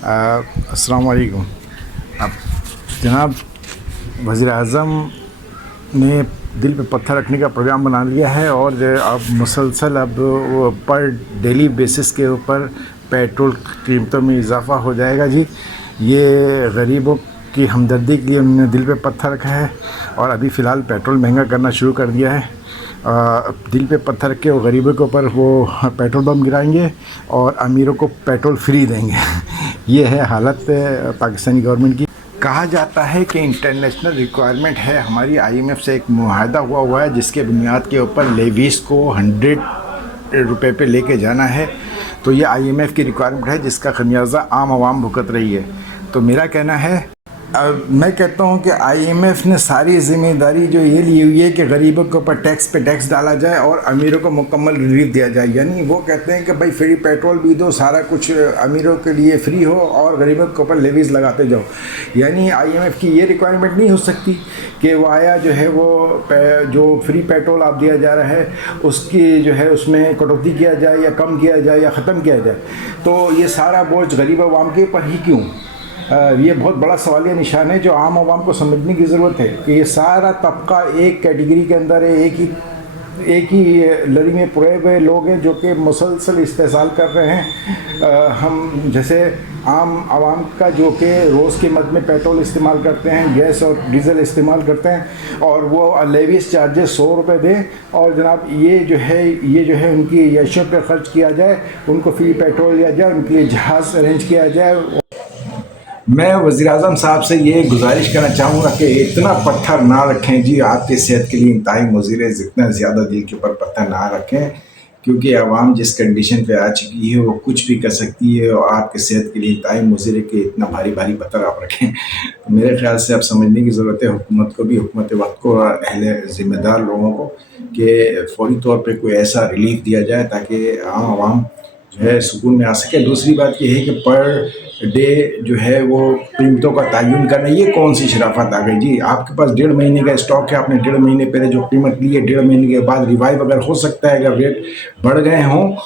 السلام علیکم. اب جناب وزیر اعظم نے دل پہ پتھر رکھنے کا پروگرام بنا لیا ہے اور اب مسلسل وہ پر ڈیلی بیسس کے اوپر پیٹرول قیمتوں میں اضافہ ہو جائے گا. جی یہ غریبوں کی ہمدردی کے لیے انہوں نے دل پہ پتھر رکھا ہے اور ابھی فی الحال پیٹرول مہنگا کرنا شروع کر دیا ہے. دل پہ پتھر رکھ کے وہ غریبوں کے اوپر وہ پیٹرول بم گرائیں گے اور امیروں کو پیٹرول فری دیں گے. یہ ہے حالت پاکستانی گورنمنٹ کی. کہا جاتا ہے کہ انٹرنیشنل ریکوائرمنٹ ہے ہماری IMF سے ایک معاہدہ ہوا ہے جس کے بنیاد کے اوپر لیویز کو 100 روپے پہ لے کے جانا ہے. تو یہ IMF کی ریکوائرمنٹ ہے جس کا خمیازہ عام عوام بھگت رہی ہے. تو میرا کہنا ہے میں کہتا ہوں کہ IMF نے ساری ذمہ داری جو یہ لی ہوئی ہے کہ غریبوں کے اوپر ٹیکس پہ ٹیکس ڈالا جائے اور امیروں کو مکمل ریلیف دیا جائے. یعنی وہ کہتے ہیں کہ بھائی فری پیٹرول بھی دو, سارا کچھ امیروں کے لیے فری ہو اور غریبوں کے اوپر لیویز لگاتے جاؤ. یعنی IMF کی یہ ریکوائرمنٹ نہیں ہو سکتی کہ وہ آیا جو ہے وہ جو فری پیٹرول آپ دیا جا رہا ہے اس کی جو ہے اس میں کٹوتی کیا جائے یا کم کیا جائے یا ختم کیا جائے. تو یہ سارا بوجھ غریب عوام کے اوپر ہی کیوں؟ یہ بہت بڑا سوالیہ نشان ہے جو عام عوام کو سمجھنے کی ضرورت ہے کہ یہ سارا طبقہ ایک کیٹیگری کے اندر ہے, ایک ہی لڑی میں پڑے ہوئے لوگ ہیں جو کہ مسلسل استحصال کر رہے ہیں. ہم جیسے عام عوام کا جو کہ روز کی مد میں پیٹرول استعمال کرتے ہیں, گیس اور ڈیزل استعمال کرتے ہیں اور وہ لیویز چارجز 100 روپے دیں اور جناب یہ جو ہے ان کی عیشوں پہ خرچ کیا جائے, ان کو فری پیٹرول دیا جائے, ان کے لیے جہاز ارینج کیا جائے. میں وزیر اعظم صاحب سے یہ گزارش کرنا چاہوں گا کہ اتنا پتھر نہ رکھیں. جی آپ کی صحت کے لیے انتہائی مضر ہے, جتنا زیادہ دل کے اوپر پتھر نہ رکھیں کیونکہ عوام جس کنڈیشن پہ آ چکی ہے وہ کچھ بھی کر سکتی ہے اور آپ کی صحت کے لیے انتہائی مضر ہے کہ اتنا بھاری پتھر آپ رکھیں. میرے خیال سے اب سمجھنے کی ضرورت ہے حکومت کو بھی, حکومت وقت کو اور اہل ذمہ دار لوگوں کو کہ فوری طور پہ کوئی ایسا ریلیف دیا جائے تاکہ عام عوام جو ہے سکون میں آ سکے. دوسری بات یہ ہے کہ پر ڈے جو ہے وہ قیمتوں کا تعین کرنا, یہ کون سی شرافت آ گئی؟ جی آپ کے پاس 1.5 مہینے کا اسٹاک ہے, آپ نے 1.5 مہینے پہلے جو قیمت لی ہے 1.5 مہینے کے بعد ریوائیو اگر ہو سکتا ہے, اگر ریٹ بڑھ گئے ہوں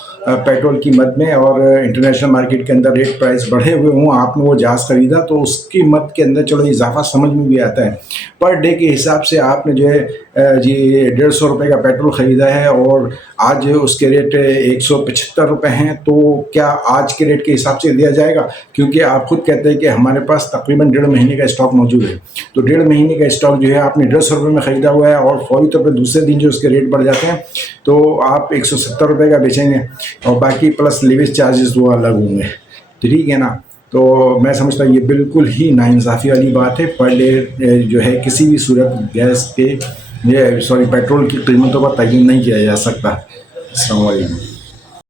پیٹرول کی مد میں اور انٹرنیشنل مارکیٹ کے اندر ریٹ پرائس بڑھے ہوئے ہوں, آپ نے وہ جہاز خریدا تو اس کی مد کے اندر چلو اضافہ سمجھ میں بھی آتا ہے. پر ڈے کے حساب سے آپ نے جو ہے جی 150 روپے کا پیٹرول خریدا ہے اور آج اس کے ریٹ 175 روپے ہیں, تو کیا آج کے ریٹ کے حساب سے دیا جائے گا؟ کیونکہ آپ خود کہتے ہیں کہ ہمارے پاس تقریباً 1.5 مہینے کا اسٹاک موجود ہے. تو 1.5 مہینے کا اسٹاک جو ہے آپ نے 150 روپے میں خریدا ہوا ہے اور فوری طور پہ دوسرے دن جو اس کے ریٹ بڑھ جاتے ہیں تو آپ 170 روپے کا بیچیں گے اور باقی پلس لیویز چارجز وہ الگ ہوں گے. ٹھیک ہے نا؟ تو میں سمجھتا ہوں یہ بالکل ہی ناانصافی والی بات ہے. پر ڈے جو ہے کسی بھی صورت گیس کے پیٹرول کی قیمتوں کا تعین نہیں کیا جا سکتا. السلام علیکم.